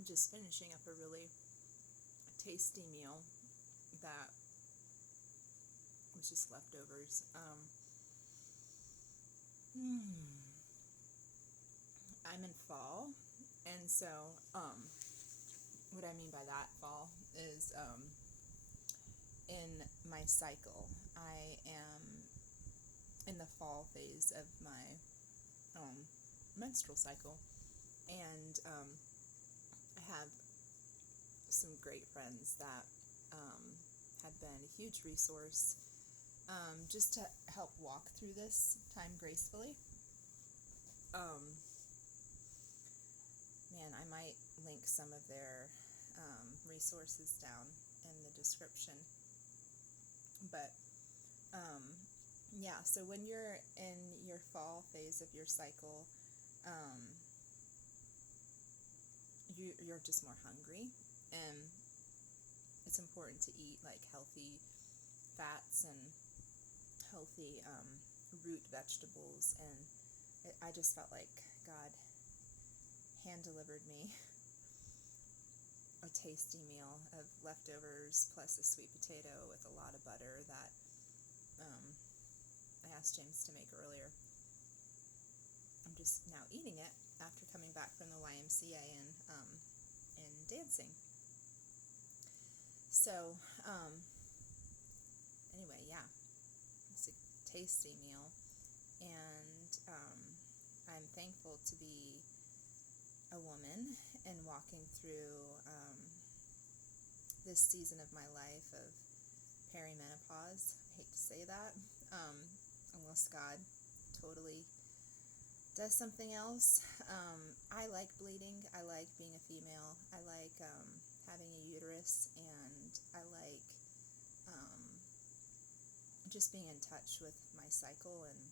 I'm just finishing up a really tasty meal that was just leftovers. I'm in fall, and so what I mean by that fall is in my cycle. I am in the fall phase of my menstrual cycle, and I have some great friends that have been a huge resource just to help walk through this time gracefully. Man, I might link some of their resources down in the description. But yeah, so when you're in your fall phase of your cycle, you're just more hungry, and it's important to eat like healthy fats and healthy root vegetables, and I just felt like God hand delivered me a tasty meal of leftovers plus a sweet potato with a lot of butter that I asked James to make earlier. I'm just now eating it after coming back from the YMCA and dancing. So anyway, yeah, it's a tasty meal, and I'm thankful to be a woman and walking through this season of my life of perimenopause. I hate to say that, unless God totally does something else. I like bleeding. I like being a female. I like having a uterus, and I like just being in touch with my cycle, and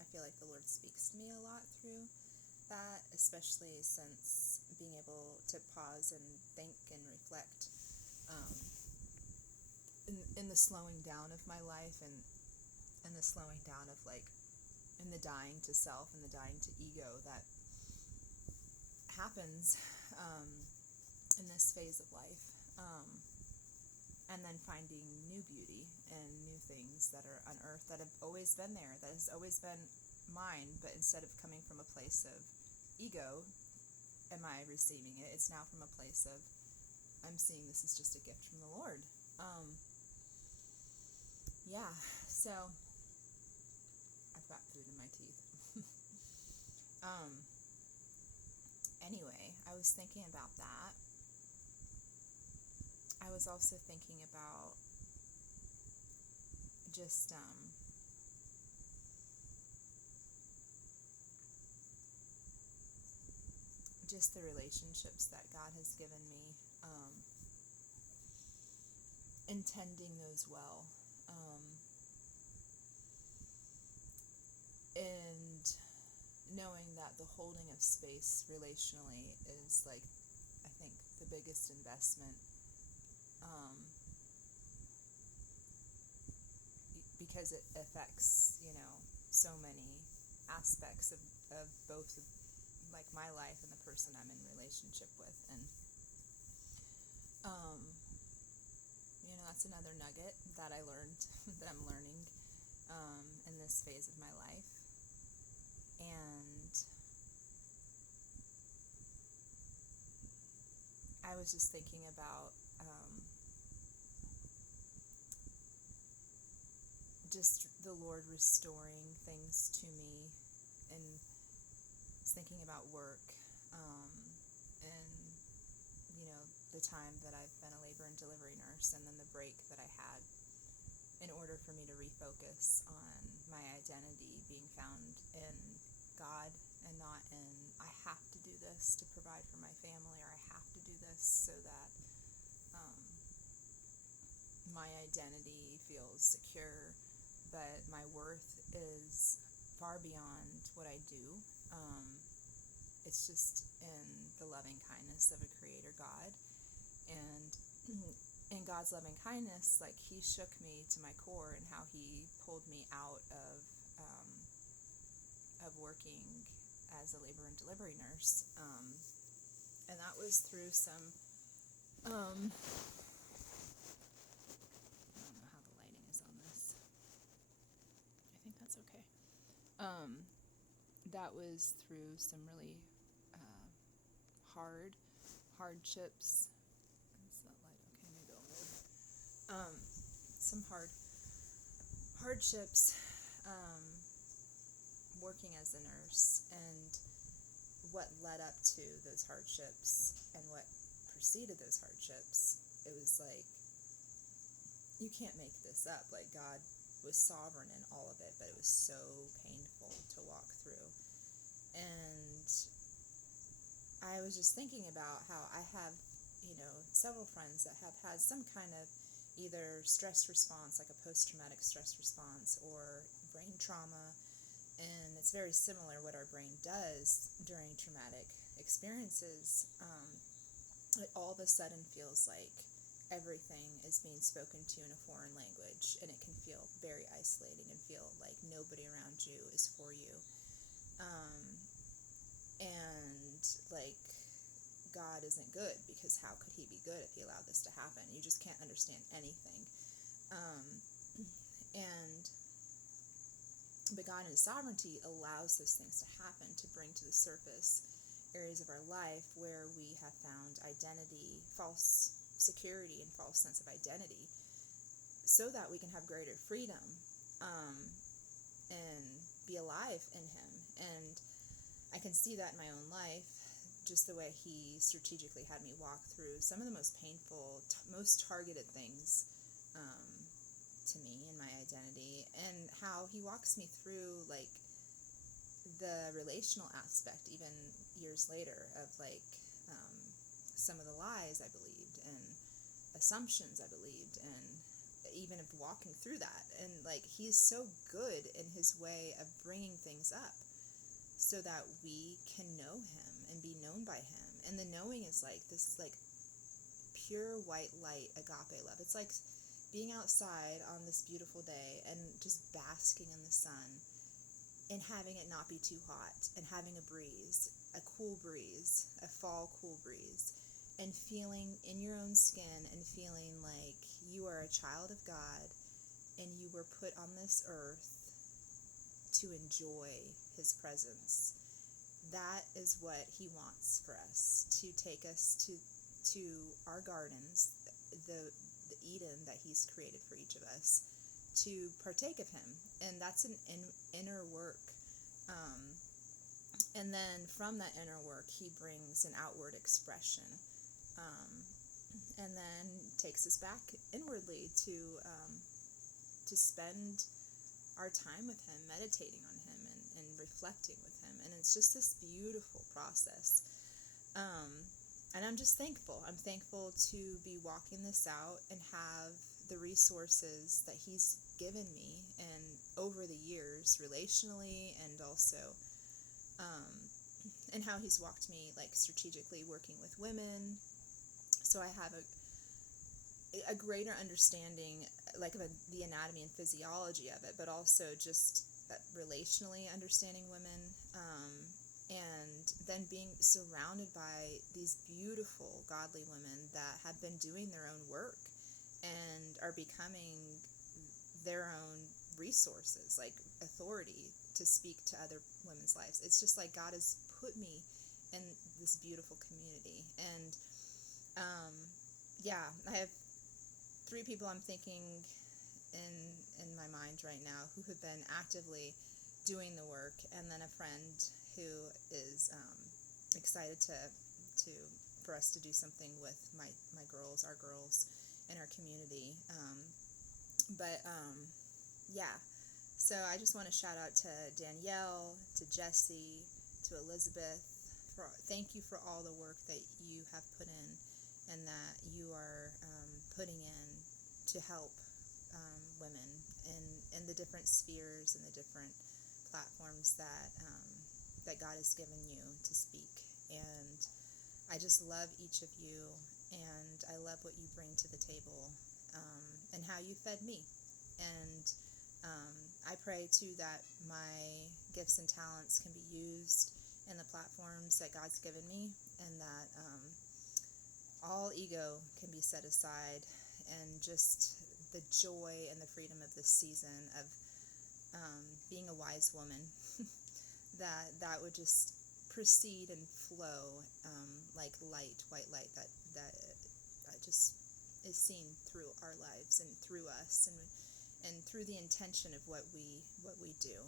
I feel like the Lord speaks to me a lot through that, especially since being able to pause and think and reflect in the slowing down of my life, and the slowing down of like in the dying to self and the dying to ego that happens in this phase of life, and then finding new beauty and new things that are unearthed that have always been there, that has always been mine, but instead of coming from a place of ego, am I receiving it? It's now from a place of I'm seeing this is just a gift from the Lord. Yeah, so I've got food in my teeth. Anyway, I was thinking about that. I was also thinking about just the relationships that God has given me, intending those well, and knowing that the holding of space relationally is like, I think, the biggest investment, because it affects, so many aspects of both of, like, my life and the person I'm in relationship with. And that's another nugget that I learned that I'm learning in this phase of my life. And I was just thinking about just the Lord restoring things to me, and thinking about work, and the time that I've been a labor and delivery nurse, and then the break that I had in order for me to refocus on my identity being found in God, and not in I have to do this to provide for my family, or I have to do this so that my identity feels secure, but my worth is far beyond what I do. It's just in the loving kindness of a creator God, and in God's loving kindness, like, he shook me to my core, and how he pulled me out of working as a labor and delivery nurse, And that was through some, I don't know how the lighting is on this. I think that's okay. That was through some really hardships. Is that light okay? Maybe I'll move. Some hardships working as a nurse, and what led up to those hardships and what preceded those hardships. It was like, you can't make this up. Like, God was sovereign in all of it, but it was so painful to walk through. And I was just thinking about how I have, several friends that have had some kind of either stress response, like a post-traumatic stress response, or brain trauma. And it's very similar what our brain does during traumatic experiences. It all of a sudden feels like everything is being spoken to in a foreign language, and it can feel very isolating and feel like nobody around you is for you. And like, God isn't good, because how could he be good if he allowed this to happen? You just can't understand anything. But God in his sovereignty allows those things to happen to bring to the surface areas of our life where we have found identity, false security, and false sense of identity, so that we can have greater freedom and be alive in him. And I can see that in my own life, just the way he strategically had me walk through some of the most painful, most targeted things to me and my identity, and how he walks me through like the relational aspect even years later of like some of the lies I believed and assumptions I believed, and even of walking through that. And like, he's so good in his way of bringing things up so that we can know him and be known by him. And the knowing is like this like pure white light agape love. It's like being outside on this beautiful day and just basking in the sun and having it not be too hot, and having a breeze, a cool breeze, a fall cool breeze, and feeling in your own skin and feeling like you are a child of God and you were put on this earth to enjoy his presence. That is what he wants for us, to take us to our gardens, the Eden that he's created for each of us, to partake of him. And that's an inner work. And then from that inner work, he brings an outward expression, and then takes us back inwardly to spend our time with him, meditating on him and reflecting with him. And it's just this beautiful process. And I'm just thankful. I'm thankful to be walking this out and have the resources that he's given me, and over the years, relationally, and also and how he's walked me like strategically working with women. So I have a greater understanding like of the anatomy and physiology of it, but also just relationally understanding women, and then being surrounded by these beautiful godly women that have been doing their own work and are becoming their own resources, like authority to speak to other women's lives. It's just like God has put me in this beautiful community. And I have 3 people I'm thinking in my mind right now who have been actively doing the work, and then a friend who is excited for us to do something with my girls, our girls in our community. So I just want to shout out to Danielle, to Jessie, to Elizabeth. Thank you for all the work that you have put in and that you are putting in to help women in the different spheres and the different platforms that God has given you to speak. And I just love each of you, and I love what you bring to the table, and how you fed me. And I pray too that my gifts and talents can be used in the platforms that God's given me, and that all ego can be set aside, and just the joy and the freedom of this season of being a wise woman, that would just proceed and flow like light, white light that just is seen through our lives and through us, and through the intention of what we do.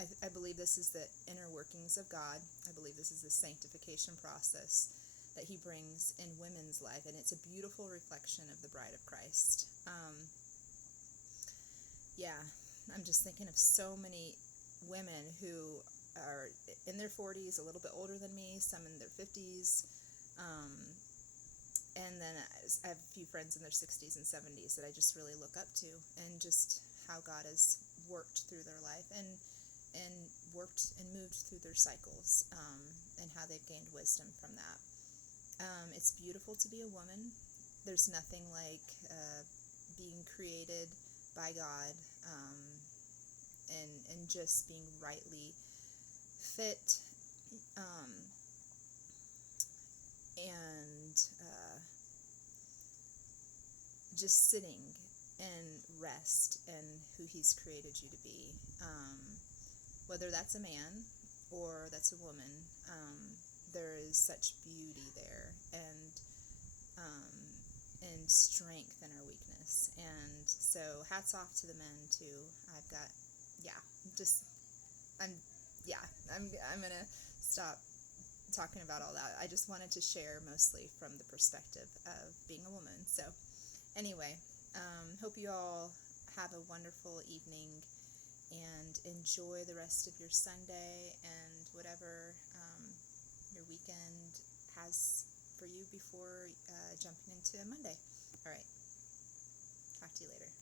I believe this is the inner workings of God. I believe this is the sanctification process that he brings in women's life, and it's a beautiful reflection of the bride of Christ. Yeah, I'm just thinking of so many women who are in their 40s, a little bit older than me, some in their 50s, and then I have a few friends in their 60s and 70s that I just really look up to, and just how God has worked through their life and worked and moved through their cycles, and how they've gained wisdom from that. It's beautiful to be a woman. There's nothing like being created by God, and just being rightly fit, and just sitting and rest in who he's created you to be. Whether that's a man or that's a woman, there is such beauty there, and strength in our weakness. And so hats off to the men too. I've got, yeah, just, I'm, yeah, I'm going to stop talking about all that. I just wanted to share mostly from the perspective of being a woman. So anyway, hope you all have a wonderful evening, and enjoy the rest of your Sunday and whatever your weekend has for you before jumping into Monday. All right. Talk to you later.